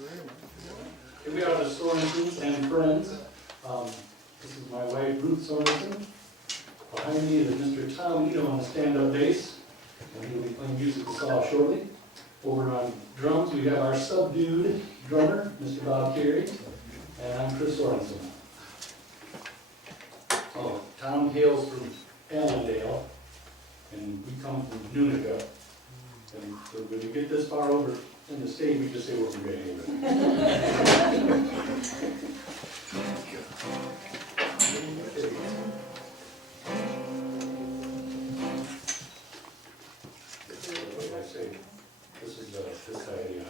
Here we are, the Sorensens and Friends. This is my wife, Ruth Sorensen. Behind me is Mr. Thom Eno on the stand-up bass, and he'll be playing music to saw shortly. Over on drums, we have our subdued drummer, Mr. Bob Kary, and I'm Chris Sorensen. Oh, Tom hails from Allendale, and we come from Nunica. And so when we get this far over in the state, we just say we're from Vancouver. What do I say? This is this side,